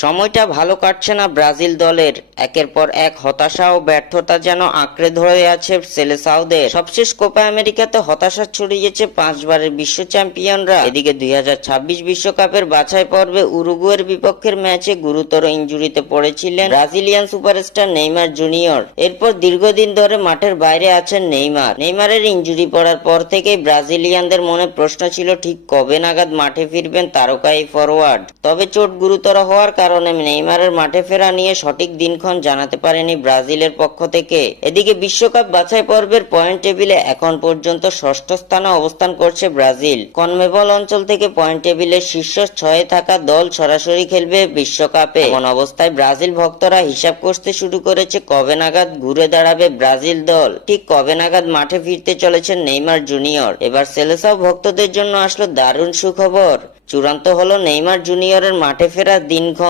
সময়টা ভালো কাটছে না ব্রাজিল দলের। একের পর এক হতাশা ও ব্যর্থতা যেন আঁকড়ে ধরে আছে সেলেসাওদের। সবশেষ কোপা আমেরিকাতে হতাশা ছড়িয়েছে 5বারের বিশ্ব চ্যাম্পিয়নরা। এদিকে 2026 বিশ্বকাপের বাছাই পর্বে উরুগুয়ের বিপক্ষের ম্যাচে গুরুতর ইনজুরিতে পড়েছিলেন ব্রাজিলিয়ান সুপারস্টার নেইমার জুনিয়র। এরপর দীর্ঘদিন ধরে মাঠের বাইরে আছেন নেইমারের ইনজুরি পড়ার পর থেকেই ব্রাজিলিয়ানদের মনে প্রশ্ন ছিল ঠিক কবে নাগাদ মাঠে ফিরবেন তারকা এই ফরওয়ার্ড। তবে চোট গুরুতর হওয়ার কারণে নেইমারের মাঠে ফেরা নিয়ে সঠিক দিনক্ষণ জানাতে পারেনি ব্রাজিলের পক্ষ থেকে। এদিকে বিশ্বকাপ বাছাই পর্বের পয়েন্ট টেবিলে এখন পর্যন্ত ষষ্ঠ স্থানে অবস্থান করছে ব্রাজিল। কনমেবল অঞ্চল থেকে পয়েন্ট টেবিলের শীর্ষ 6-এ থাকা দল সরাসরি খেলবে বিশ্বকাপে। এমন অবস্থায় ব্রাজিল ভক্তরা হিসাব করতে শুরু করেছে কবে নাগাদ ঘুরে দাঁড়াবে ব্রাজিল দল, ঠিক কবে নাগাদ মাঠে ফিরতে চলেছেন নেইমার জুনিয়র। এবার সেলেসাও ভক্তদের জন্য আসলো দারুণ সুখবর। চূড়ান্ত হলো নেইমার জুনিয়রের মাঠে ফেরার দিনক্ষণ।